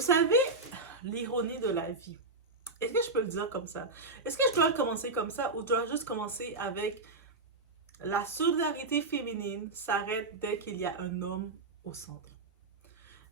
Vous savez, l'ironie de la vie. Est-ce que je peux le dire comme ça? Est-ce que je dois commencer comme ça ou je dois juste commencer avec la solidarité féminine s'arrête dès qu'il y a un homme au centre?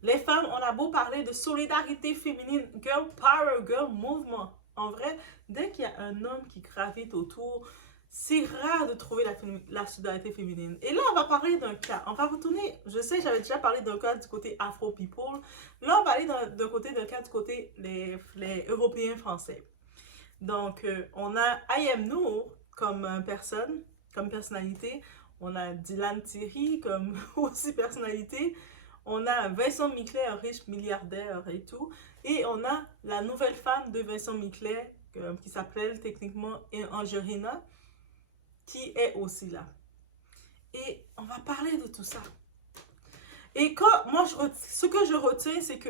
Les femmes, on a beau parler de solidarité féminine, girl power, girl movement. En vrai, dès qu'il y a un homme qui gravite autour, c'est rare de trouver la solidarité féminine. Et là, on va parler d'un cas. On va retourner, je sais, j'avais déjà parlé d'un cas du côté Afro People. Là, on va aller d'un cas du côté les Européens français. Donc, on a Ayem Nour comme personne, comme personnalité. On a Dylan Thierry comme aussi personnalité. On a Vincent Miclet, un riche milliardaire et tout. Et on a la nouvelle femme de Vincent Miclet, qui s'appelle techniquement Angelina, qui est aussi là. Et on va parler de tout ça. Et quand moi, ce que je retiens, c'est que,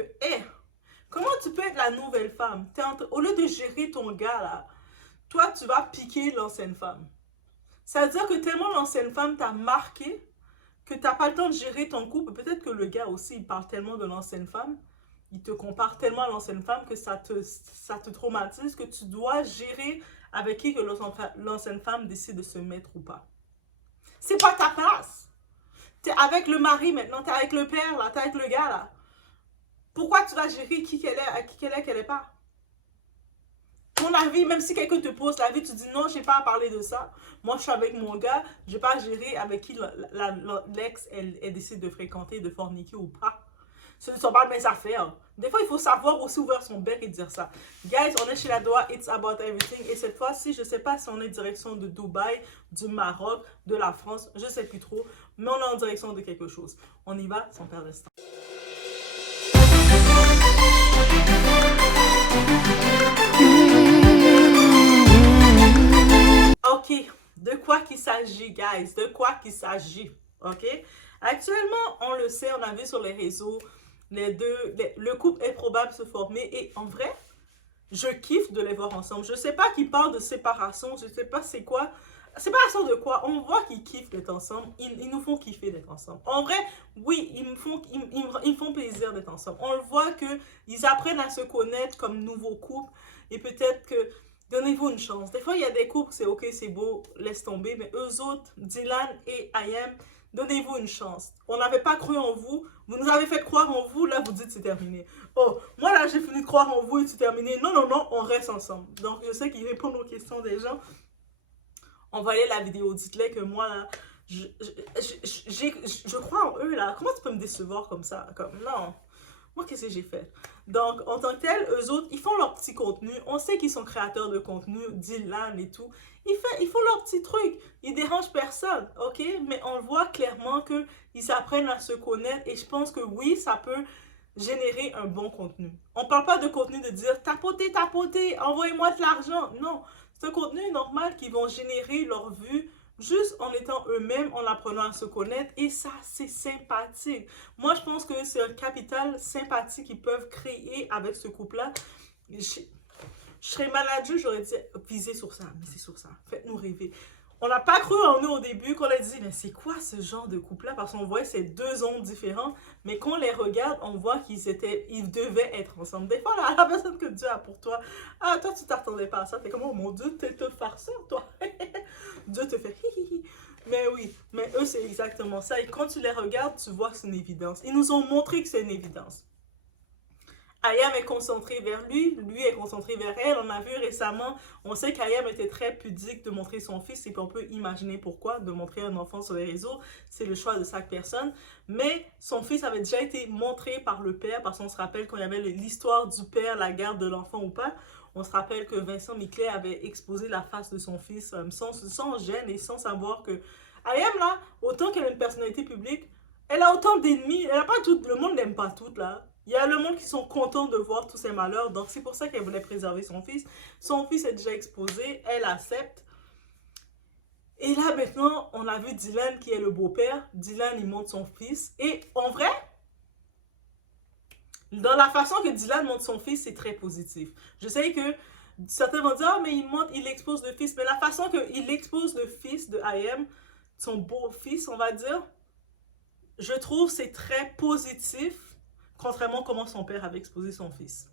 comment tu peux être la nouvelle femme? Au lieu de gérer ton gars là, toi, tu vas piquer l'ancienne femme. Ça veut dire que tellement l'ancienne femme t'a marqué que tu n'as pas le temps de gérer ton couple. Peut-être que le gars aussi, il parle tellement de l'ancienne femme, il te compare tellement à l'ancienne femme que ça te traumatise, que tu dois gérer avec qui que l'ancienne femme décide de se mettre ou pas. C'est pas ta place. T'es avec le mari maintenant, t'es avec le père là, t'es avec le gars là. Pourquoi tu vas gérer qui qu'elle est, à qui qu'elle est pas? Ton avis, même si quelqu'un te pose l'avis, tu dis non, je n'ai pas à parler de ça. Moi, je suis avec mon gars, je n'ai pas à gérer avec qui l'ex, elle décide de fréquenter, de forniquer ou pas. Ce ne sont pas mes affaires. Des fois, il faut savoir aussi ouvrir son bec et dire ça. Guys, on est chez la Doha, it's about everything. Et cette fois-ci, je ne sais pas si on est en direction de Dubaï, du Maroc, de la France, je ne sais plus trop. Mais on est en direction de quelque chose. On y va sans perdre de temps. Ok, de quoi qu'il s'agit, guys? De quoi qu'il s'agit? Ok? Actuellement, on le sait, on a vu sur les réseaux, le couple est probable de se former et en vrai, je kiffe de les voir ensemble. Je sais pas qui parle de séparation, je sais pas c'est quoi. Séparation de quoi? On voit qu'ils kiffent d'être ensemble. Ils nous font kiffer d'être ensemble. En vrai, oui, ils me font plaisir d'être ensemble. On le voit qu'ils apprennent à se connaître comme nouveau couple et peut-être que donnez-vous une chance. Des fois, il y a des couples, c'est ok, c'est beau, laisse tomber. Mais eux autres, Dylan et Ayem, donnez-vous une chance. On n'avait pas cru en vous. Vous nous avez fait croire en vous. Là, vous dites c'est terminé. Oh, moi là, j'ai fini de croire en vous et c'est terminé. Non, non, non, on reste ensemble. Donc, je sais qu'ils répondent aux questions des gens. On va aller la vidéo. Dites-les que moi là, je crois en eux là. Comment tu peux me décevoir comme ça? Comme, non. Moi, qu'est-ce que j'ai fait? Donc, en tant que tel, eux autres, ils font leur petit contenu. On sait qu'ils sont créateurs de contenu, Dylan et tout. Ils font leur petit truc. Ils dérangent personne, ok? Mais on voit clairement qu'ils apprennent à se connaître et je pense que oui, ça peut générer un bon contenu. On ne parle pas de contenu de dire tapotez, envoyez-moi de l'argent. Non, c'est un contenu normal qui vont générer leur vue juste en étant eux-mêmes, en apprenant à se connaître. Et ça, c'est sympathique. Moi, je pense que c'est un capital sympathique qu'ils peuvent créer avec ce couple-là. Je serais manager, j'aurais dit, visez sur ça. Mais c'est sur ça. Faites-nous rêver. On n'a pas cru en nous au début qu'on a dit, mais c'est quoi ce genre de couple-là? Parce qu'on voit ces deux ondes différents. Mais quand on les regarde, on voit ils devaient être ensemble. Des fois, la personne que Dieu a pour toi, ah, toi, tu t'attendais pas à ça. T'es comme, oh mon Dieu, t'es un farceur, toi. Dieu te fait hihihi. Mais oui, mais eux, c'est exactement ça. Et quand tu les regardes, tu vois que c'est une évidence. Ils nous ont montré que c'est une évidence. Ayam est concentré vers lui est concentré vers elle. On a vu récemment, on sait qu'Ayam était très pudique de montrer son fils et qu'on peut imaginer pourquoi, de montrer un enfant sur les réseaux, c'est le choix de chaque personne. Mais son fils avait déjà été montré par le père, parce qu'on se rappelle quand il y avait l'histoire du père, la garde de l'enfant ou pas, on se rappelle que Vincent Miclet avait exposé la face de son fils sans gêne et sans savoir que Ayam là, autant qu'elle a une personnalité publique, elle a autant d'ennemis, elle a pas tout, le monde n'aime pas tout là. Il y a le monde qui sont contents de voir tous ces malheurs, donc c'est pour ça qu'elle voulait préserver son fils. Son fils est déjà exposé, elle accepte. Et là maintenant, on a vu Dylan qui est le beau-père. Dylan, il montre son fils. Et en vrai, dans la façon que Dylan montre son fils, c'est très positif. Je sais que certains vont dire, ah, mais il expose le fils. Mais la façon qu'il expose le fils de Ayem, son beau-fils, on va dire, je trouve c'est très positif. contrairement à comment son père avait exposé son fils.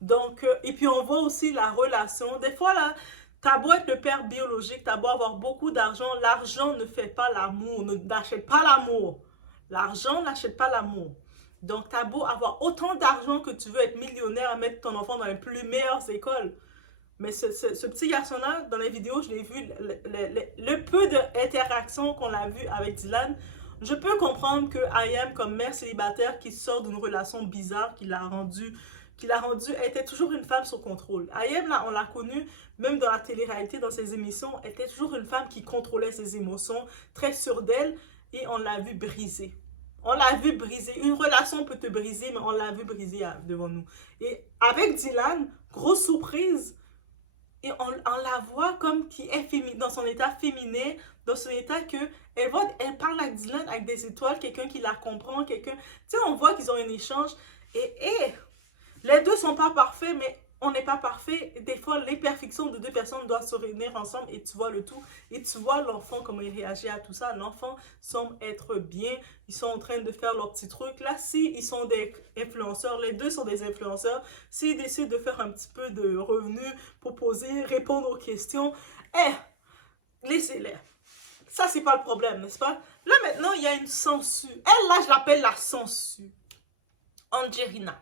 Donc, et puis on voit aussi la relation. Des fois, là, t'as beau être le père biologique, t'as beau avoir beaucoup d'argent, l'argent ne fait pas l'amour, n'achète pas l'amour. L'argent n'achète pas l'amour. Donc, t'as beau avoir autant d'argent que tu veux être millionnaire à mettre ton enfant dans les plus meilleures écoles. Mais ce petit garçon-là, dans les vidéos, je l'ai vu, le peu d'interaction qu'on a vu avec Dylan, je peux comprendre que I.M, comme mère célibataire qui sort d'une relation bizarre elle était toujours une femme sous contrôle. I.M, là, on l'a connue, même dans la télé-réalité, dans ses émissions, elle était toujours une femme qui contrôlait ses émotions, très sûre d'elle, et on l'a vu briser. On l'a vu briser. Une relation peut te briser, mais on l'a vu briser devant nous. Et avec Dylan, grosse surprise, et on la voit comme qui est dans son état féminin, dans son état que elle parle avec Dylan avec des étoiles, quelqu'un qui la comprend, quelqu'un, tu sais, on voit qu'ils ont un échange, et les deux sont pas parfaits, mais on n'est pas parfait. Des fois, l'imperfection de deux personnes doivent se réunir ensemble et tu vois le tout. Et tu vois l'enfant, comment il réagit à tout ça. L'enfant semble être bien. Ils sont en train de faire leur petit truc. Là, si ils sont des influenceurs, les deux sont des influenceurs, s'ils décident de faire un petit peu de revenus, proposer, répondre aux questions, laissez-les. Ça, c'est pas le problème, n'est-ce pas? Là, maintenant, il y a une censure. Elle, là, je l'appelle la censure. Angelina.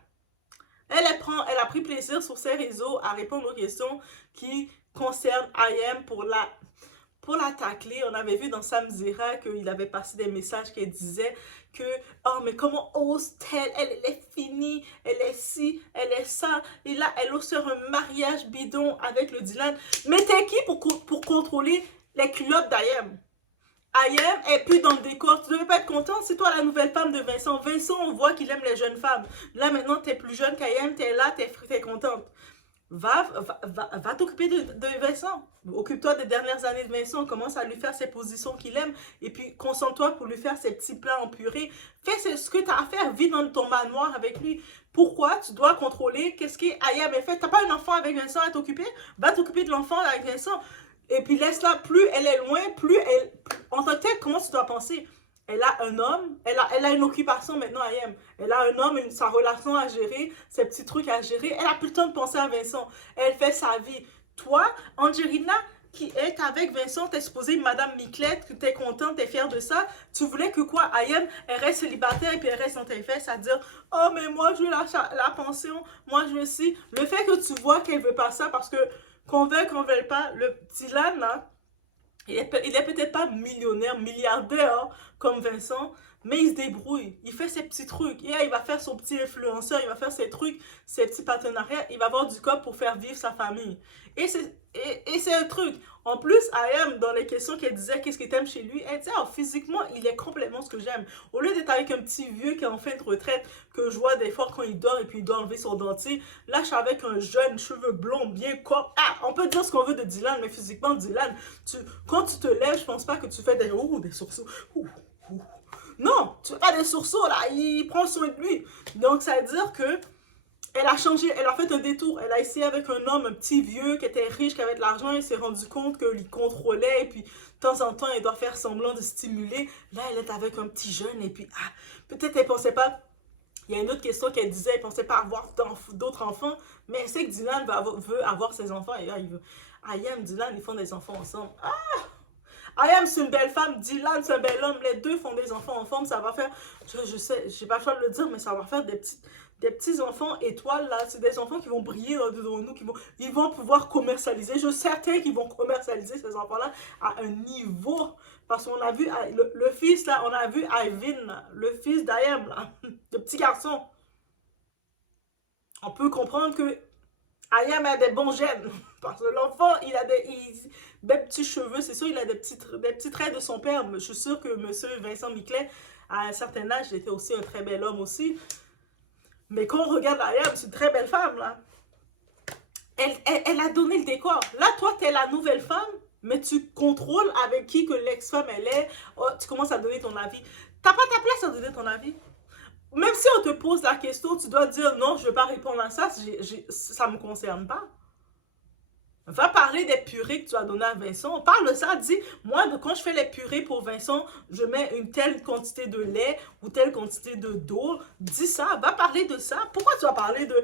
Elle a pris plaisir sur ses réseaux à répondre aux questions qui concernent I.M pour la tacler. On avait vu dans Sam Zera qu'il avait passé des messages qui disaient que « Oh, mais comment ose-t-elle? Elle est finie, elle est ci, elle est ça. » Et là, elle ose faire un mariage bidon avec le Dylan. Mais t'es qui pour contrôler les culottes d'I.M? I.M est plus dans le décor. Tu ne devais pas être content. C'est toi la nouvelle femme de Vincent. Vincent, on voit qu'il aime les jeunes femmes. Là, maintenant, tu es plus jeune qu'I.M. Tu es là, tu es contente. Va t'occuper de Vincent. Occupe-toi des dernières années de Vincent. Commence à lui faire ses positions qu'il aime. Et puis, concentre-toi pour lui faire ses petits plats en purée. Fais ce que tu as à faire. Vis dans ton manoir avec lui. Pourquoi tu dois contrôler qu'est-ce qu'I.M a fait? Tu n'as pas un enfant avec Vincent à t'occuper? Va t'occuper de l'enfant avec Vincent. Et puis laisse-la, plus elle est loin, plus elle... En tant que telle, comment tu dois penser? Elle a un homme, elle a une occupation maintenant à I.M. Elle a un homme, sa relation à gérer, ses petits trucs à gérer. Elle a plus le temps de penser à Vincent. Elle fait sa vie. Toi, Angelina, qui est avec Vincent, t'es supposée Madame Miclette, que t'es contente, t'es fière de ça. Tu voulais que quoi, I.M, elle reste célibataire et puis elle reste dans tes fesses à dire « Oh, mais moi, je veux la pension, moi, je veux ci. » Le fait que tu vois qu'elle veut pas ça parce que qu'on veuille pas, le Dylan, là, il est peut-être pas millionnaire, milliardaire comme Vincent, mais il se débrouille. Il fait ses petits trucs. Et là, il va faire son petit influenceur, il va faire ses trucs, ses petits partenariats. Il va avoir du corps pour faire vivre sa famille. Et c'est un truc. En plus, I.M, dans les questions qu'elle disait, qu'est-ce que t'aimes chez lui, elle disait, oh, physiquement, il est complètement ce que j'aime. Au lieu d'être avec un petit vieux qui est en fin de retraite, que je vois des fois quand il dort et puis il doit enlever son dentier, là, je suis avec un jeune, cheveux blonds, bien corps. Ah, on peut dire ce qu'on veut de Dylan, mais physiquement, Dylan, quand tu te lèves, je pense pas que tu fais des sourcils. Non, tu fais pas des sursauts, là, il prend soin de lui. Donc, ça veut dire que elle a changé, elle a fait un détour. Elle a essayé avec un homme, un petit vieux qui était riche, qui avait de l'argent. Il s'est rendu compte qu'il contrôlait. Et puis, de temps en temps, elle doit faire semblant de stimuler. Là, elle est avec un petit jeune. Et puis, peut-être elle pensait pas... Il y a une autre question qu'elle disait. Elle pensait pas avoir d'autres enfants. Mais elle sait que Dylan veut avoir ses enfants. Et là, il veut... I.M, Dylan, ils font des enfants ensemble. I.M, c'est une belle femme. Dylan, c'est un bel homme. Les deux font des enfants ensemble. Ça va faire... Je sais, j'ai pas le choix de le dire, mais ça va faire des petits enfants étoiles, là, c'est des enfants qui vont briller devant nous, ils vont pouvoir commercialiser. Je suis certain qu'ils vont commercialiser ces enfants-là à un niveau. Parce qu'on a vu le fils, là, on a vu Ivan, le fils d'I.M, là, le petit garçon. On peut comprendre que I.M a des bons gènes. Parce que l'enfant, il a des petits cheveux, c'est sûr, il a des petits traits de son père. Je suis sûre que M. Vincent Miclet, à un certain âge, il était aussi un très bel homme aussi. Mais quand on regarde I.M, c'est une très belle femme, là. Elle a donné le décor. Là, toi, t'es la nouvelle femme, mais tu contrôles avec qui que l'ex-femme, elle est. Oh, tu commences à donner ton avis. T'as pas ta place à donner ton avis. Même si on te pose la question, tu dois dire non, je ne veux pas répondre à ça, ça ne me concerne pas. Va parler des purées que tu as données à Vincent. Parle de ça. Dis, moi, quand je fais les purées pour Vincent, je mets une telle quantité de lait ou telle quantité d'eau. Dis ça. Va parler de ça. Pourquoi tu vas parler de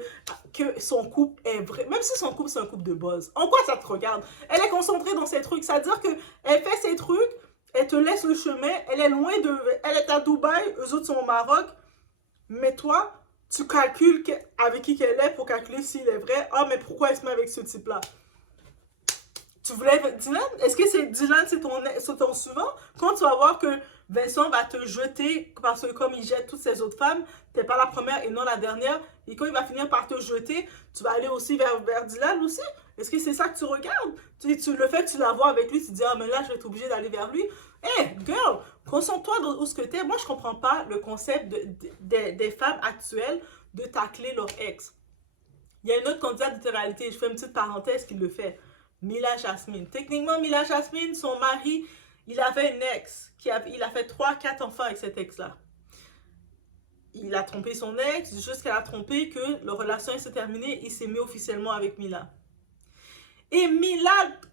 que son couple est vrai? Même si son couple, c'est un couple de buzz. En quoi ça te regarde? Elle est concentrée dans ses trucs. C'est-à-dire qu'elle fait ses trucs, elle te laisse le chemin, elle est loin de... Elle est à Dubaï, eux autres sont au Maroc. Mais toi, tu calcules avec qui qu'elle est pour calculer s'il est vrai. Ah, mais pourquoi elle se met avec ce type-là? Tu voulais Dylan? Est-ce que c'est Dylan, c'est ton suivant? Quand tu vas voir que Vincent va te jeter, parce que comme il jette toutes ces autres femmes, t'es pas la première et non la dernière, et quand il va finir par te jeter, tu vas aller aussi vers Dylan aussi? Est-ce que c'est ça que tu regardes? Le fait que tu la vois avec lui, tu te dis, ah, mais là, je vais être obligée d'aller vers lui. Hey, girl, concentre-toi dans où ce que t'es. Moi, je comprends pas le concept des femmes actuelles de tacler leur ex. Il y a une autre candidate de réalité, je fais une petite parenthèse qui le fait. Mila Jasmine. Techniquement, Mila Jasmine, son mari, il avait une ex. Il a fait 3-4 enfants avec cet ex-là. Il a trompé son ex, jusqu'à la tromper que leur relation s'est terminée, il s'est mis officiellement avec Mila. Et Mila,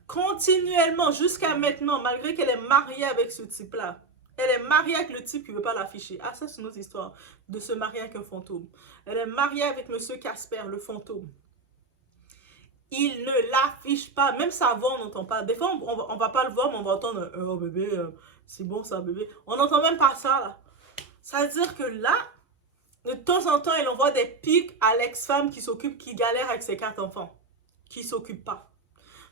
continuellement, jusqu'à maintenant, malgré qu'elle est mariée avec ce type-là, elle est mariée avec le type qui ne veut pas l'afficher. Ah, ça, c'est une autre histoire, de se marier avec un fantôme. Elle est mariée avec Monsieur Casper, le fantôme. Il ne l'affiche pas. Même sa voix, on n'entend pas. Des fois, on ne va pas le voir, mais on va entendre « Oh bébé, c'est bon ça bébé ». On n'entend même pas ça là. Ça veut dire que là, de temps en temps, elle envoie des pics à l'ex-femme qui galère avec ses 4 enfants. Qui ne s'occupe pas.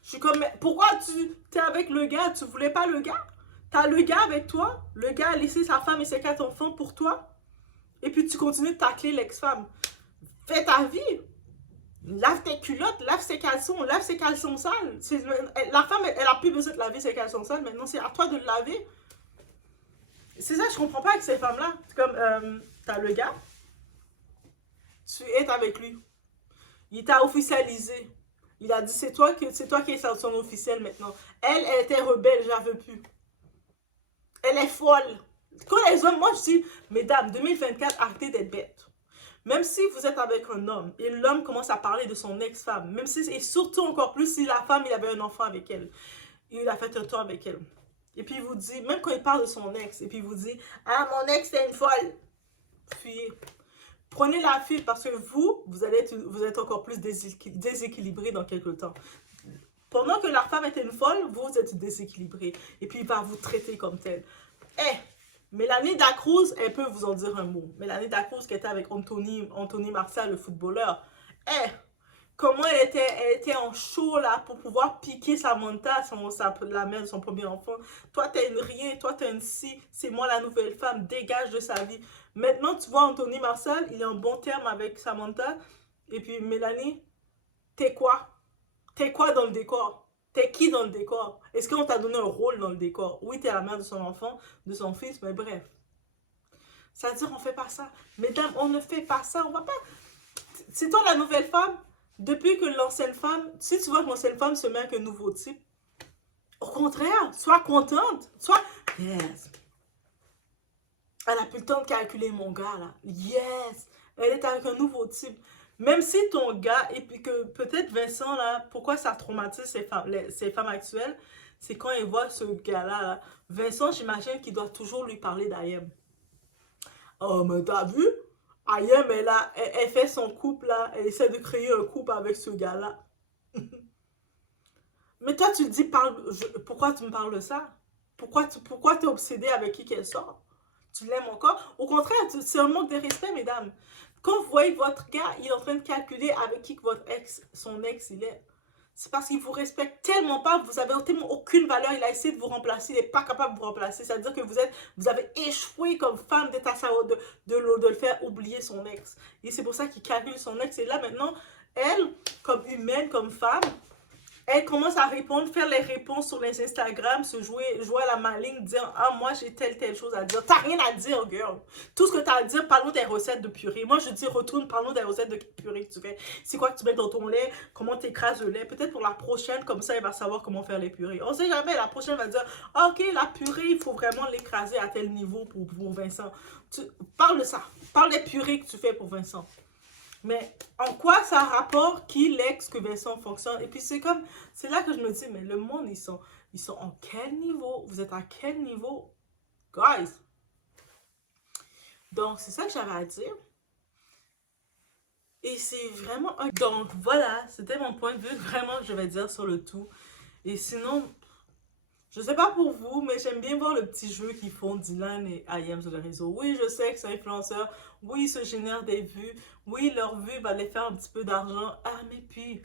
Je suis comme, mais pourquoi tu es avec le gars? Tu voulais pas le gars? T'as le gars avec toi? Le gars a laissé sa femme et ses 4 enfants pour toi? Et puis tu continues de tacler l'ex-femme. Fais ta vie. Lave tes culottes, lave ses caleçons sales. La femme, elle a plus besoin de laver ses caleçons sales. Maintenant, c'est à toi de le laver. C'est ça, je comprends pas avec ces femmes-là. C'est comme, t'as le gars, tu es avec lui. Il t'a officialisé. Il a dit, c'est toi qui es son officiel maintenant. Elle était rebelle, j'en veux plus. Elle est folle. Quand les hommes, moi je dis, mesdames, 2024, arrêtez d'être bêtes. Même si vous êtes avec un homme et l'homme commence à parler de son ex-femme, même si, et surtout encore plus si la femme, il avait un enfant avec elle, il a fait un temps avec elle. Et puis il vous dit, même quand il parle de son ex, et puis il vous dit, ah, mon ex, c'est une folle. Fuyez. Prenez la fuite parce que vous êtes encore plus déséquilibré dans quelques temps. Pendant que la femme était une folle, vous êtes déséquilibré. Et puis il va vous traiter comme tel. Eh! Mélanie Dacruz, elle peut vous en dire un mot. Mélanie Dacruz qui était avec Anthony Martial, le footballeur. Eh, comment elle était en show là pour pouvoir piquer Samantha, la mère de son premier enfant. Toi, t'es une rien, toi, t'es une si, c'est moi la nouvelle femme, dégage de sa vie. Maintenant, tu vois Anthony Martial, il est en bon terme avec Samantha. Et puis Mélanie, t'es quoi? T'es quoi dans le décor? T'es qui dans le décor? Est-ce qu'on t'a donné un rôle dans le décor? Oui, t'es la mère de son enfant, de son fils, mais bref. Ça veut dire qu'on fait pas ça. Mesdames, on ne fait pas ça. On va pas... C'est toi la nouvelle femme? Depuis que l'ancienne femme... Si tu vois que l'ancienne femme se met avec un nouveau type, au contraire, sois contente. Sois... Yes. Elle a plus le temps de calculer mon gars, là. Yes. Elle est avec un nouveau type. Même si ton gars, et puis que peut-être Vincent, là, pourquoi ça traumatise ces femmes actuelles, c'est quand ils voient ce gars-là, là. Vincent, j'imagine qu'il doit toujours lui parler d'Ayem. Oh, mais t'as vu? Ayem, elle fait son couple, là. Elle essaie de créer un couple avec ce gars-là. Mais toi, tu te dis, pourquoi tu me parles de ça? Pourquoi t'es obsédé avec qui qu'elle sort? Tu l'aimes encore? Au contraire, c'est un manque de respect, mesdames. Quand vous voyez votre gars, il est en train de calculer avec qui son ex, il est. C'est parce qu'il vous respecte tellement pas, vous avez tellement aucune valeur, il a essayé de vous remplacer, il n'est pas capable de vous remplacer. C'est-à-dire que vous avez échoué comme femme de le faire oublier son ex. Et c'est pour ça qu'il calcule son ex. Et là, maintenant, elle, comme humaine, comme femme, elle commence à répondre, faire les réponses sur les Instagram, jouer à la maligne, dire « Ah, moi, j'ai telle chose à dire. » T'as rien à dire, girl. Tout ce que t'as à dire, parle-nous des recettes de purée. Moi, je dis, retourne, parle-nous des recettes de purée que tu fais. C'est quoi que tu mets dans ton lait? Comment t'écrases le lait? Peut-être pour la prochaine, comme ça, elle va savoir comment faire les purées. On sait jamais, la prochaine va dire « Ah, ok, la purée, il faut vraiment l'écraser à tel niveau pour Vincent. » Parle de ça. Parle des purées que tu fais pour Vincent. Mais en quoi ça a rapport qui l'ex que Vincent fonctionne? Et puis c'est comme, c'est là que je me dis, mais le monde, ils sont en quel niveau? Vous êtes à quel niveau? Guys! Donc, c'est ça que j'avais à dire. Et c'est vraiment un... Donc, voilà, c'était mon point de vue, vraiment, je vais dire sur le tout. Et sinon, je sais pas pour vous, mais j'aime bien voir le petit jeu qu'ils font Dylan et IM sur le réseau. Oui, je sais que c'est influenceur. Oui, ils se génèrent des vues. Oui, leur vue va les faire un petit peu d'argent. Ah, mais puis,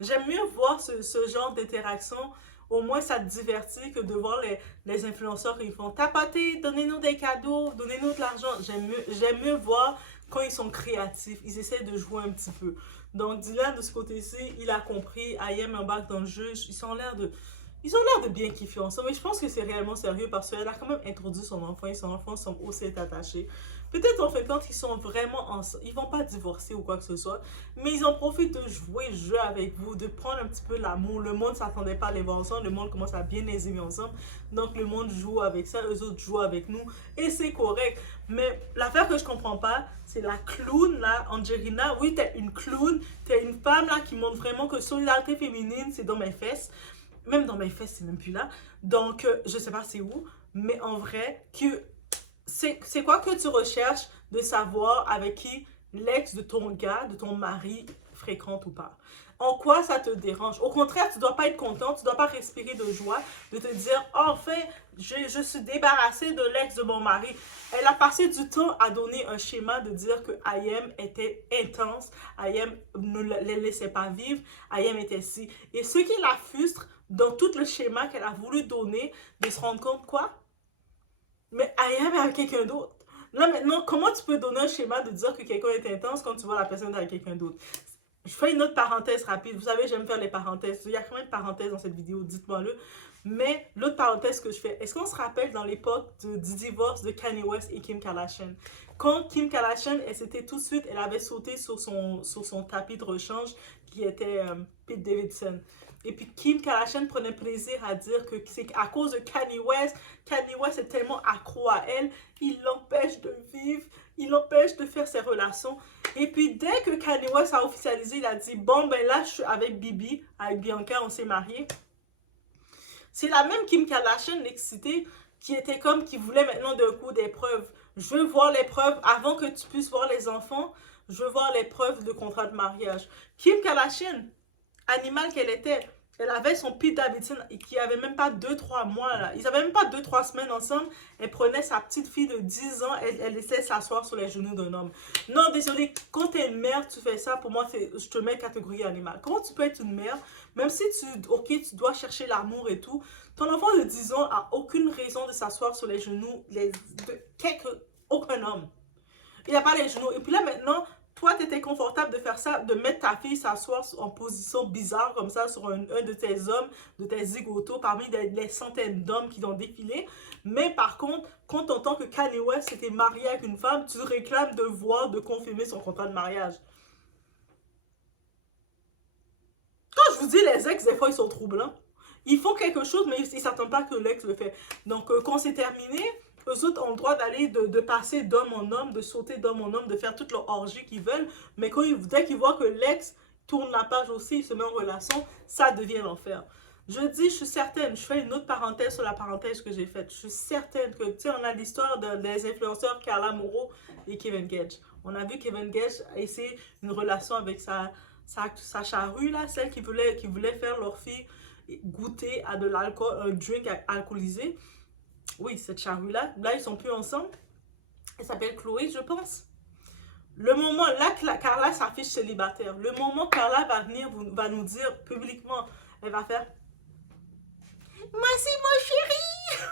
j'aime mieux voir ce genre d'interaction. Au moins, ça te divertit que de voir les influenceurs qui font tapoter, donnez-nous des cadeaux, donnez-nous de l'argent. J'aime mieux voir quand ils sont créatifs. Ils essaient de jouer un petit peu. Donc, Dylan, de ce côté-ci, il a compris. IM embarque dans le jeu. Ils ont l'air de bien kiffer ensemble. Mais je pense que c'est réellement sérieux parce qu'elle a quand même introduit son enfant et son enfant semble aussi être attaché. Peut-être en fait quand ils sont vraiment ensemble, ils vont pas divorcer ou quoi que ce soit, mais ils en profitent de jouer le jeu avec vous, de prendre un petit peu l'amour. Le monde s'attendait pas à les voir ensemble, le monde commence à bien les aimer ensemble, donc le monde joue avec ça, eux autres jouent avec nous, et c'est correct. Mais l'affaire que je comprends pas, c'est la clown là, Angelina. Oui, t'es une clown, t'es une femme là qui montre vraiment que solidarité féminine, c'est dans mes fesses. Même dans mes fesses, c'est même plus là. Donc, je sais pas c'est où, mais en vrai, que c'est quoi que tu recherches de savoir avec qui l'ex de ton gars, de ton mari fréquente ou pas? En quoi ça te dérange? Au contraire, tu dois pas être content, tu dois pas respirer de joie, de te dire, oh, enfin, je suis débarrassée de l'ex de mon mari. Elle a passé du temps à donner un schéma de dire que IM était intense, IM ne les laissait pas vivre, IM était si. Et ce qui la frustre dans tout le schéma qu'elle a voulu donner, de se rendre compte quoi? Mais IM est avec quelqu'un d'autre. Là maintenant, comment tu peux donner un schéma de dire que quelqu'un est intense quand tu vois la personne avec quelqu'un d'autre? Je fais une autre parenthèse rapide. Vous savez, j'aime faire les parenthèses. Il y a combien de parenthèses dans cette vidéo? Dites-moi-le. Mais l'autre parenthèse que je fais, est-ce qu'on se rappelle dans l'époque du divorce de Kanye West et Kim Kardashian? Quand Kim Kardashian, elle s'était tout de suite, elle avait sauté sur son tapis de rechange qui était Pete Davidson. Et puis Kim Kardashian prenait plaisir à dire que c'est à cause de Kanye West. Kanye West est tellement accro à elle, il l'empêche de vivre, il l'empêche de faire ses relations. Et puis dès que Kanye West a officialisé, il a dit, bon ben là je suis avec Bibi, avec Bianca, on s'est mariés. C'est la même Kim Kardashian, l'excitée, qui était comme, qui voulait maintenant d'un coup des preuves. Je veux voir les preuves avant que tu puisses voir les enfants. Je veux voir les preuves de contrat de mariage. Kim Kardashian, animal qu'elle était, elle avait son Pete Davidson qui avait même pas 2-3 mois là. Ils avaient même pas 2-3 semaines ensemble. Elle prenait sa petite fille de 10 ans, elle laissait s'asseoir sur les genoux d'un homme. Non, désolé, quand t'es une mère, tu fais ça, pour moi, je te mets catégorie animale. Comment tu peux être une mère, même si tu dois chercher l'amour et tout, ton enfant de 10 ans a aucune raison de s'asseoir sur les genoux aucun homme. Il n'a pas les genoux. Et puis là maintenant, toi, tu étais confortable de faire ça, de mettre ta fille s'asseoir en position bizarre comme ça sur un de tes hommes, de tes zigotos, parmi les centaines d'hommes qui ont défilé. Mais par contre, quand tu entends que Kanye West s'était marié avec une femme, tu réclames de voir, de confirmer son contrat de mariage. Quand je vous dis les ex, des fois, ils sont troublants. Ils font quelque chose, mais ils ne s'attendent pas que l'ex le fait. Donc, quand c'est terminé, eux autres ont le droit d'aller, de passer d'homme en homme, de sauter d'homme en homme, de faire toute leur orgie qu'ils veulent. Mais dès qu'ils voient que l'ex tourne la page aussi, il se met en relation, ça devient l'enfer. Je dis, je suis certaine, je fais une autre parenthèse sur la parenthèse que j'ai faite. Je suis certaine que, tu sais, on a l'histoire des influenceurs Carla Moreau et Kevin Gage. On a vu Kevin Gage essayer une relation avec sa charrue, là, celle qui voulait faire leur fille goûter à de l'alcool, un drink alcoolisé. Oui, cette charrue-là. Là, ils sont plus ensemble. Elle s'appelle Chloé, je pense. Le moment, là, Carla s'affiche célibataire. Le moment Carla va venir, va nous dire publiquement, elle va faire merci mon chéri.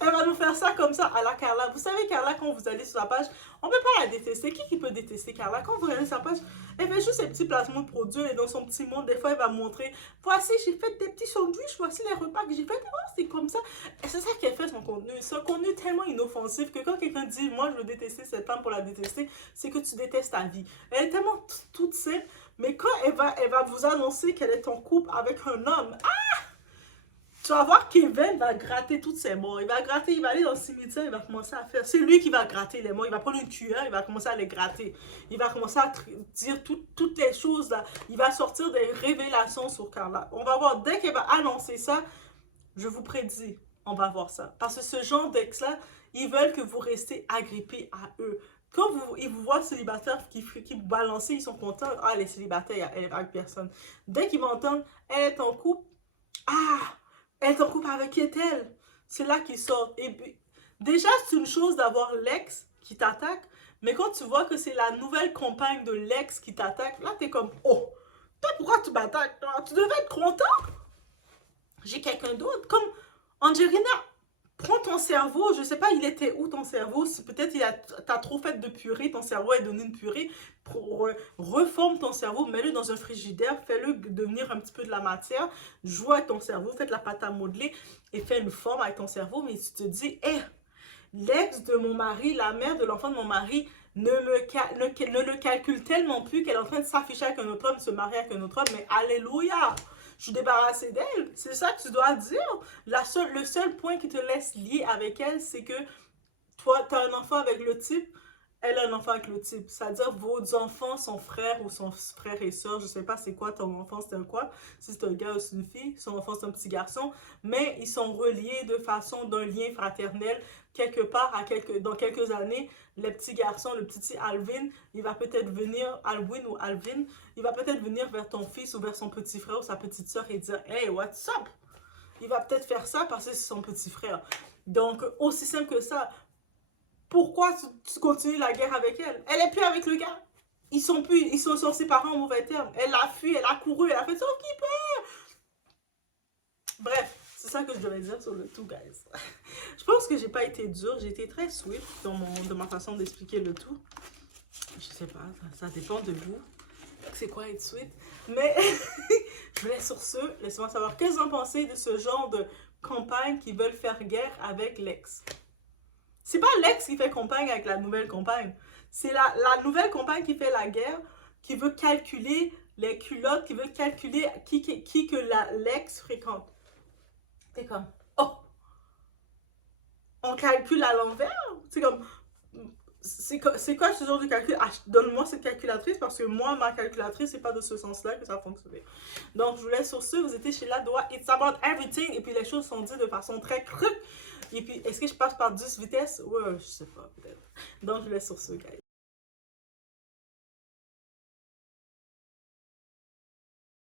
Elle va nous faire ça comme ça à la Carla. Vous savez, Carla, quand vous allez sur la page, on ne peut pas la détester. Qui peut détester Carla? Quand vous allez sur la page, elle fait juste ses petits placements de produits. Elle est dans son petit monde. Des fois, elle va montrer, voici, j'ai fait des petits sandwichs. Voici les repas que j'ai fait. Oh, c'est comme ça. Et c'est ça qu'elle fait, son contenu. C'est un contenu tellement inoffensif que quand quelqu'un dit, moi, je veux détester cette femme pour la détester, c'est que tu détestes ta vie. Elle est tellement toute simple. Mais quand elle va vous annoncer qu'elle est en couple avec un homme, Tu vas voir Kevin va gratter toutes ses morts. Il va gratter, il va aller dans le cimetière, il va commencer à faire. C'est lui qui va gratter les morts. Il va prendre une cuillère, il va commencer à les gratter. Il va commencer à dire toutes les choses là. Il va sortir des révélations sur Carla. On va voir, dès qu'il va annoncer ça, je vous prédis, on va voir ça. Parce que ce genre d'ex-là, ils veulent que vous restez agrippés à eux. Quand ils vous voient célibataire qui vous balancez, ils sont contents. Ah, elle est célibataire, elle est avec personne. Dès qu'ils m'entendent, elle est en couple. Ah, elle est en couple avec qui est-elle? C'est là qu'ils sortent. Et puis, déjà, c'est une chose d'avoir l'ex qui t'attaque, mais quand tu vois que c'est la nouvelle compagne de l'ex qui t'attaque, là, t'es comme, oh, toi, pourquoi tu m'attaques? Tu devais être content. J'ai quelqu'un d'autre. Comme Angelina, prends ton cerveau. Je sais pas, il était où ton cerveau? Peut-être t'as trop fait de purée. Ton cerveau est donné une purée. Reforme ton cerveau. Mets-le dans un frigidaire. Fais-le devenir un petit peu de la matière. Joue avec ton cerveau. Fais de la pâte à modeler et fais une forme avec ton cerveau. Mais tu te dis, hé, l'ex de mon mari, la mère de l'enfant de mon mari, ne le calcule tellement plus qu'elle est en train de s'afficher avec un autre homme, se marier avec un autre homme. Mais alléluia! Je suis débarrassée d'elle. C'est ça que tu dois dire. Le seul point qui te laisse lié avec elle, c'est que toi, tu as un enfant avec le type, elle a un enfant avec le type. C'est-à-dire, vos enfants sont frères ou sont frères et sœurs. Je sais pas c'est quoi ton enfant, c'est un quoi. Si c'est un gars ou c'est une fille, son enfant c'est un petit garçon. Mais ils sont reliés de façon d'un lien fraternel. Quelque part, dans quelques années, le petit garçon, le petit Alvin, il va peut-être venir, Alwin ou Alvin, il va peut-être venir vers ton fils ou vers son petit frère ou sa petite soeur et dire « Hey, what's up? » Il va peut-être faire ça parce que c'est son petit frère. Donc, aussi simple que ça, pourquoi tu continues la guerre avec elle? Elle est plus avec le gars. Ils sont séparés en mauvais termes. Elle a fui, elle a couru, elle a fait son keeper. Bref, c'est ça que je devais dire sur le tout, guys. Je pense que j'ai pas été dure, j'ai été très sweet dans ma façon d'expliquer le tout. Je sais pas, ça dépend de vous. C'est quoi être sweet? Mais je vous laisse sur ce. Laissez-moi savoir qu'est-ce que vous en pensez de ce genre de campagne qui veulent faire guerre avec l'ex. C'est pas l'ex qui fait compagne avec la nouvelle compagne. C'est la nouvelle compagne qui fait la guerre, qui veut calculer les culottes, qui veut calculer qui que l'ex fréquente. T'es comme, oh, on calcule à l'envers? C'est comme, c'est quoi ce genre de calcul? Ah, donne-moi cette calculatrice parce que moi, ma calculatrice, c'est pas de ce sens-là que ça fonctionne. Donc, je vous laisse sur ce. Vous étiez chez Ladoa. It's about everything. Et puis, les choses sont dites de façon très crue. Et puis, est-ce que je passe par 10 vitesses? Ouais, je sais pas, peut-être. Donc, je vous laisse sur ce, guys.